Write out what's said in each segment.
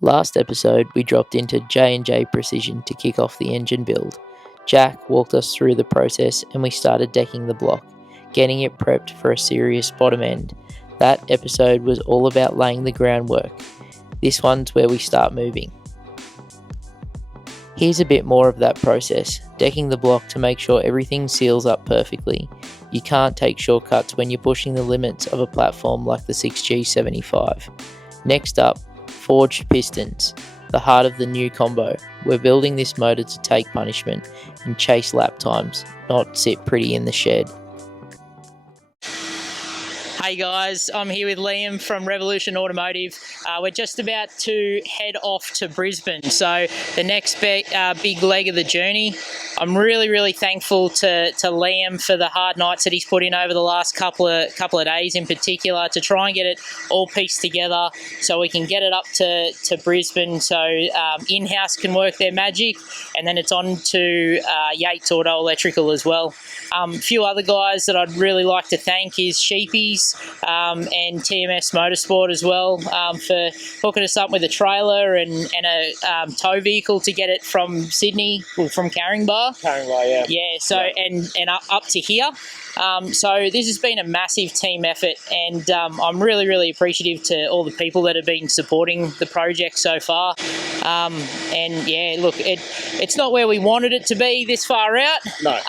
Last episode, we dropped into J&J Precision to kick off the engine build. Jack walked us through the process and we started decking the block, getting it prepped for a serious bottom end. That episode was all about laying the groundwork. This one's where we start moving. Here's a bit more of that process, decking the block to make sure everything seals up perfectly. You can't take shortcuts when you're pushing the limits of a platform like the 6G75. Next up, forged pistons, the heart of the new combo. We're building this motor to take punishment and chase lap times, not sit pretty in the shed. Hey guys, I'm here with Liam from Revolution Automotive. We're just about to head off to Brisbane, so the next big leg of the journey. I'm really thankful to Liam for the hard nights that he's put in over the last couple of days in particular to try and get it all pieced together so we can get it up to Brisbane so In-House can work their magic, and then it's on to Yates Auto Electrical as well. A few other guys that I'd really like to thank is Sheepy's and TMS Motorsport as well for hooking us up with a trailer and a tow vehicle to get it from Sydney, or from Caringbah. Yeah. Yeah, so and up to here. So this has been a massive team effort, and I'm really appreciative to all the people that have been supporting the project so far. And yeah, look, it's not where we wanted it to be this far out. No.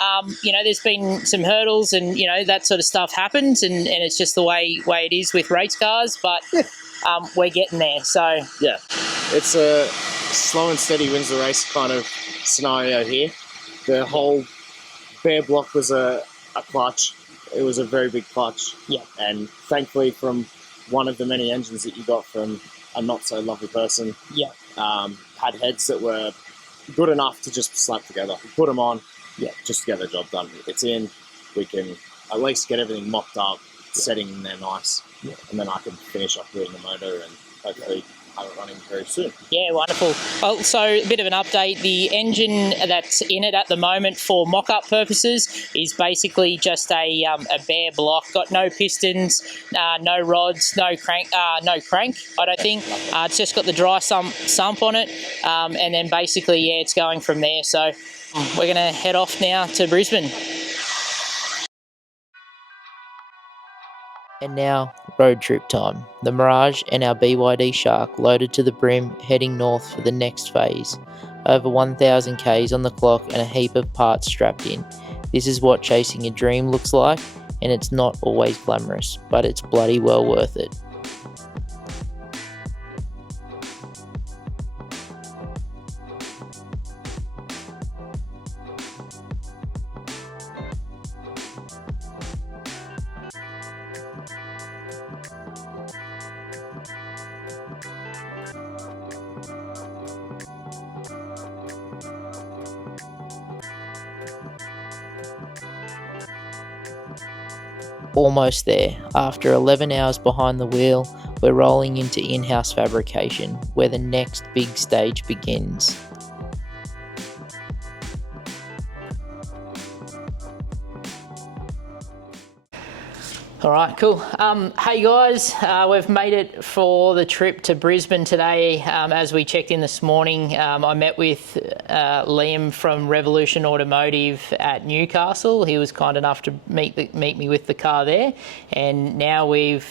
There's been some hurdles, and that sort of stuff happens, and it's just the way it is with race cars. But we're getting there. So yeah, it's a slow and steady wins the race kind of scenario here. The whole bare block was a clutch. It was a very big clutch. Yeah. And thankfully, from one of the many engines that you got from a not so lovely person, yeah, had heads that were good enough to just slap together. We put them on, yeah, just to get the job done. It's in. We can at least get everything mocked up, setting in there nice, and then I can finish up doing the motor and hopefully have it running very soon. Yeah, wonderful. Also, a bit of an update. The engine that's in it at the moment for mock-up purposes is basically just a bare block. Got no pistons, no rods, no crank. I don't think. It's just got the dry sump on it, and then basically, yeah, it's going from there. So we're going to head off now to Brisbane. And now, road trip time. The Mirage and our BYD Shark loaded to the brim, heading north for the next phase. Over 1,000 Ks on the clock and a heap of parts strapped in. This is what chasing a dream looks like, and it's not always glamorous, but it's bloody well worth it. Almost there. After 11 hours behind the wheel, we're rolling into In-House Fabrication, where the next big stage begins. All right, cool. Hey guys, we've made it for the trip to Brisbane today. As we checked in this morning, I met with Liam from Revolution Automotive at Newcastle. He was kind enough to meet me with the car there, and now we've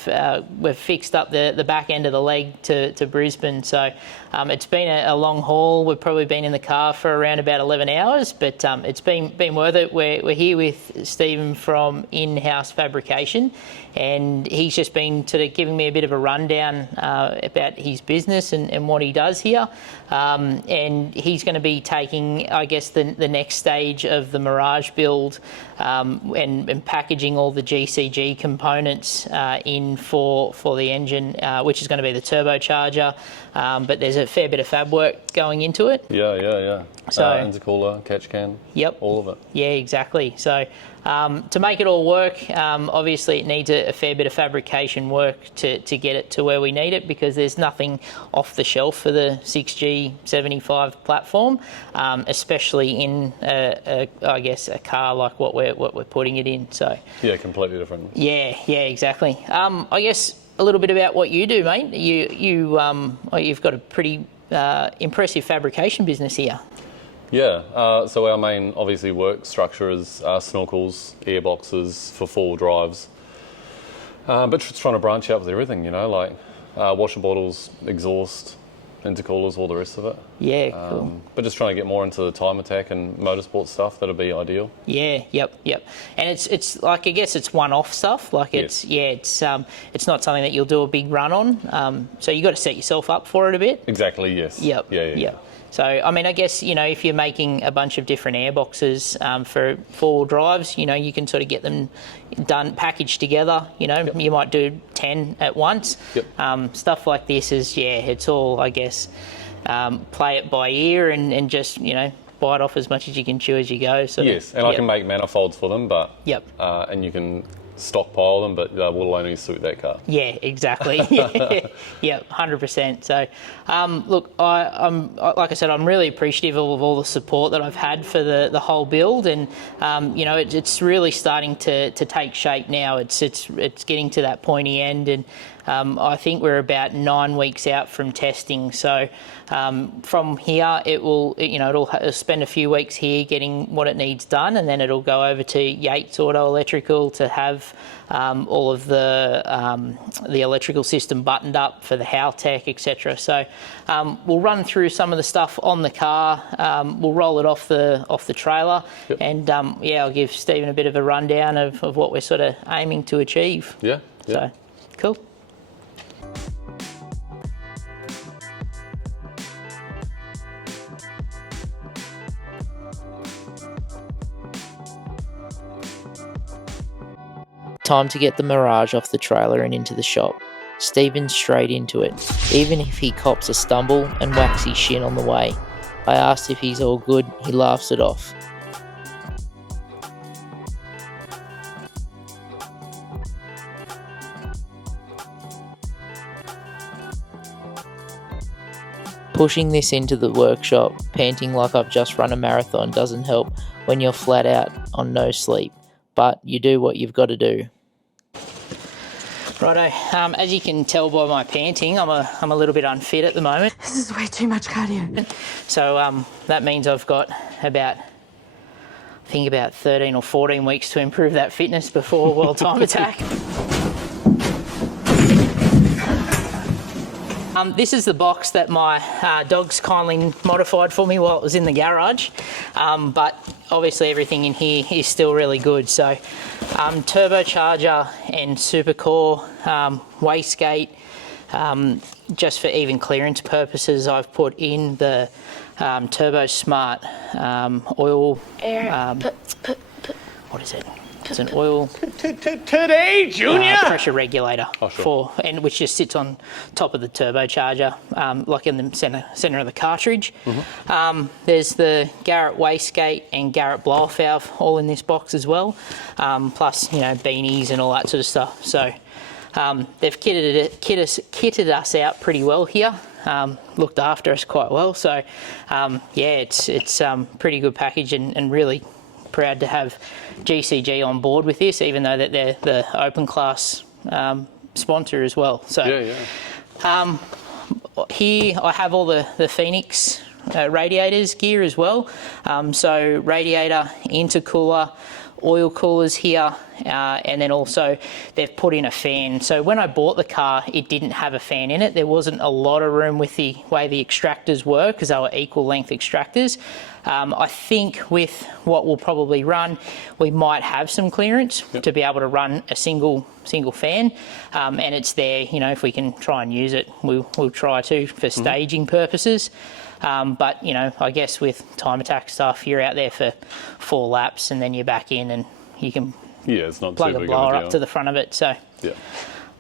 fixed up the back end of the leg to Brisbane. So it's been a long haul. We've probably been in the car for around about 11 hours, but it's been worth it. We're here with Stephen from In-House Fabrication, and he's just been sort of giving me a bit of a rundown about his business and what he does here. And he's going to be taking, I guess, the next stage of the Mirage build and packaging all the GCG components in for the engine, which is going to be the turbocharger. But there's a fair bit of fab work going into it. Yeah. So intercooler, catch can. Yep. All of it. Yeah, exactly. So to make it all work, obviously it needs a fair bit of fabrication work to get it to where we need it, because there's nothing off the shelf for the 6G75 platform, especially in I guess a car like what we're putting it in. So yeah, completely different. Yeah, exactly. I guess a little bit about what you do, mate. You've got a pretty impressive fabrication business here. Yeah, so our main, obviously, work structure is snorkels, airboxes for four-wheel drives. But just trying to branch out with everything, like washer bottles, exhaust, intercoolers, all the rest of it. Yeah, cool. But just trying to get more into the time attack and motorsport stuff, that'd be ideal. Yeah, yep. And it's like, I guess it's one-off stuff. Like it's not something that you'll do a big run on. So you got to set yourself up for it a bit. Exactly. Yes. Yep. Yeah. So, I mean, I guess, if you're making a bunch of different airboxes for four-wheel drives, you can sort of get them done, packaged together, Yep. You might do 10 at once. Yep. Stuff like this is, it's all, I guess, play it by ear and just, bite off as much as you can chew as you go. Yes, and I can make manifolds for them, but Yep. And you can stockpile them, but will only suit that car. Yeah, exactly. Yeah, 100%. So, look, I'm like I said, I'm really appreciative of all the support that I've had for the whole build, and it's really starting to take shape now. It's getting to that pointy end, and I think we're about 9 weeks out from testing. So from here, it'll spend a few weeks here getting what it needs done, and then it'll go over to Yates Auto Electrical to have all of the electrical system buttoned up for the Haltech, etc. So we'll run through some of the stuff on the car. We'll roll it off the trailer, yep. And I'll give Stephen a bit of a rundown of what we're sort of aiming to achieve. Yeah. So cool. Time to get the Mirage off the trailer and into the shop. Stephen's straight into it, even if he cops a stumble and whacks his shin on the way. I asked if he's all good, he laughs it off. Pushing this into the workshop, panting like I've just run a marathon, doesn't help when you're flat out on no sleep, but you do what you've got to do. Righto, as you can tell by my panting, I'm a little bit unfit at the moment. This is way too much cardio. So that means I've got about 13 or 14 weeks to improve that fitness before World Time Attack. This is the box that my dogs kindly modified for me while it was in the garage, but obviously everything in here is still really good. So turbocharger and supercore, wastegate, just for even clearance purposes, I've put in the Turbo Smart oil. What is it? It's an oil Today, Junior! Pressure regulator, which just sits on top of the turbocharger, like in the centre of the cartridge. Mm-hmm. There's the Garrett wastegate and Garrett blow-off valve all in this box as well, plus beanies and all that sort of stuff. So they've kitted us out pretty well here. Looked after us quite well. So it's pretty good package, and really proud to have GCG on board with this, even though that they're the open class sponsor as well. So here I have all the Phoenix radiators gear as well. So radiator, intercooler, oil coolers here, and then also they've put in a fan. So when I bought the car, it didn't have a fan in it. There wasn't a lot of room with the way the extractors were, because they were equal length extractors. I think with what we'll probably run, we might have some clearance to be able to run a single fan, and it's there. If we can try and use it, we'll try to for staging purposes. But I guess with time attack stuff, you're out there for 4 laps and then you're back in, and you can it's not plug a blower up to the front of it. So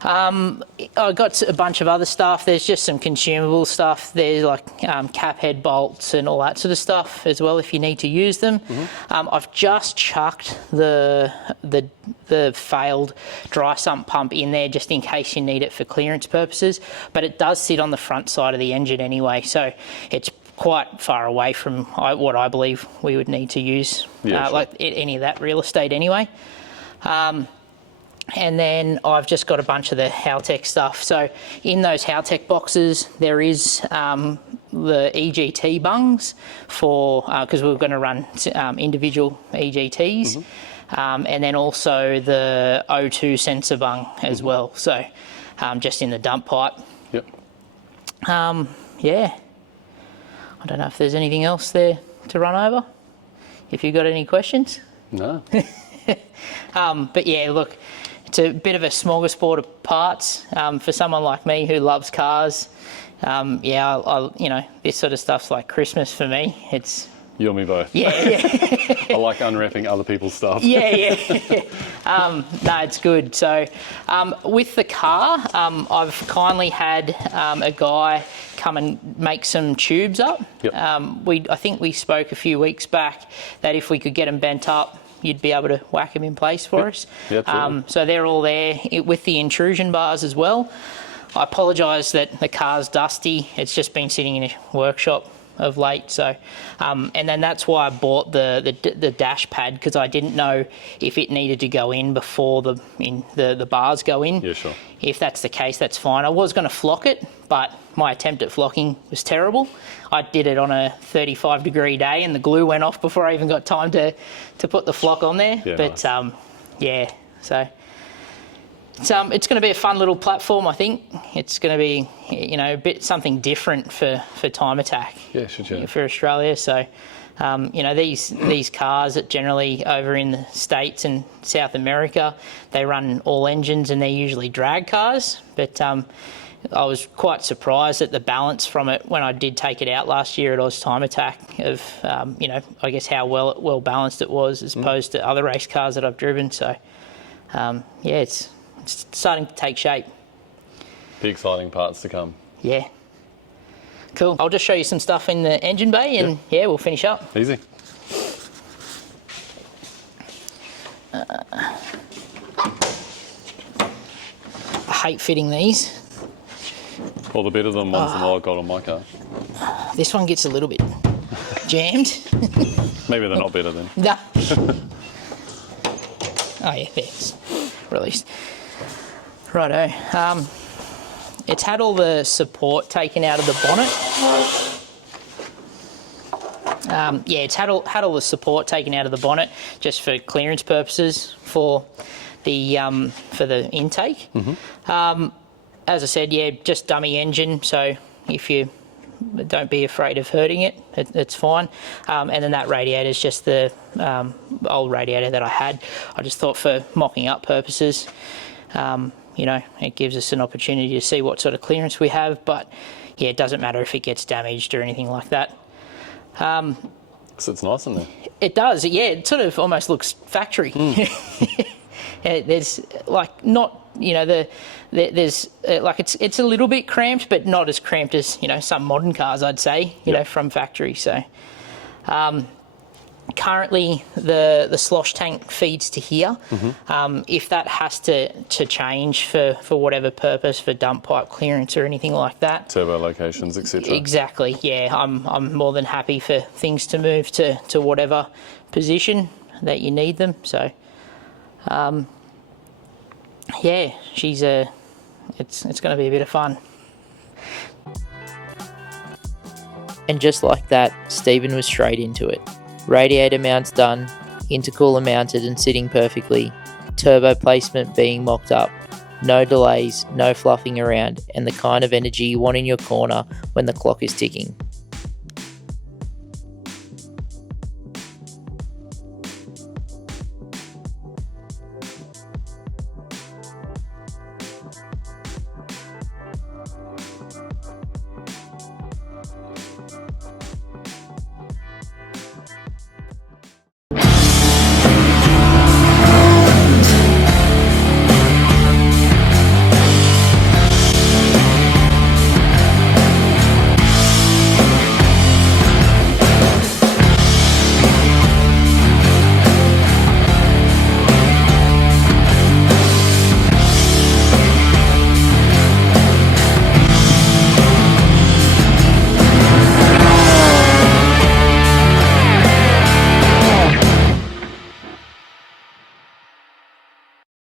I got a bunch of other stuff. There's just some consumable stuff. There's like cap head bolts and all that sort of stuff as well if you need to use them. I've just chucked the failed dry sump pump in there just in case you need it for clearance purposes, but it does sit on the front side of the engine anyway, so it's quite far away from what I believe we would need to use, like any of that real estate anyway. And then I've just got a bunch of the Haltech stuff. So in those Haltech boxes, there is the EGT bungs for, because we're going to run individual EGTs. And then also the O2 sensor bung as well. So just in the dump pipe. Yep. Yeah. I don't know if there's anything else there to run over. If you've got any questions. No. But yeah, look, it's a bit of a smorgasbord of parts for someone like me who loves cars. Yeah, you know, this sort of stuff's like Christmas for me. It's You and me both. yeah. I like unwrapping other people's stuff. Yeah. No, it's good. So with the car, I've kindly had a guy come and make some tubes up. Yep. I think we spoke a few weeks back that if we could get them bent up, you'd be able to whack them in place for us. Yeah, absolutely. So they're all there with the intrusion bars as well. I apologise that the car's dusty. It's just been sitting in a workshop of late. So, and then that's why I bought the dash pad, because I didn't know if it needed to go in before the bars go in. Yeah, sure. If that's the case, that's fine. I was going to flock it, but my attempt at flocking was terrible. I did it on a 35-degree day, and the glue went off before I even got time to put the flock on there. Yeah, but nice. yeah, so. It's going to be a fun little platform, I think. It's going to be, you know, a bit something different for Time Attack. Yeah, sure. For Australia. So, you know, these cars that generally over in the States and South America, they run all engines and they're usually drag cars. But I was quite surprised at the balance from it when I did take it out last year at Oz Time Attack of, you know, I guess how well balanced it was as opposed to other race cars that I've driven. So, yeah, it's starting to take shape. The exciting parts to come. Yeah. Cool. I'll just show you some stuff in the engine bay and yeah, we'll finish up. Easy. I hate fitting these. All the better than ones that I got on my car. This one gets a little bit jammed. Maybe they're not better then. No. Oh yeah, there's released. Righto. It's had all the support taken out of the bonnet. Yeah, it's had all the support taken out of the bonnet just for clearance purposes for the intake. As I said, yeah, just dummy engine. So if you don't be afraid of hurting it, it's fine. And then that radiator is just the old radiator that I had. I just thought for mocking up purposes, you know, it gives us an opportunity to see what sort of clearance we have. But yeah, it doesn't matter if it gets damaged or anything like that. So it's nice in there. It does, yeah. It sort of almost looks factory. There's like not, you know, there's like it's a little bit cramped, but not as cramped as, you know, some modern cars, I'd say, you know, from factory. So currently the slosh tank feeds to here. If that has to change for whatever purpose, for dump pipe clearance or anything like that, Turbo locations, etc. Exactly. Yeah, I'm more than happy for things to move to whatever position that you need them. So, yeah, it's going to be a bit of fun. And just like that, Stephen was straight into it. Radiator mounts done, intercooler mounted and sitting perfectly, turbo placement being mocked up, no delays, no fluffing around, and the kind of energy you want in your corner when the clock is ticking.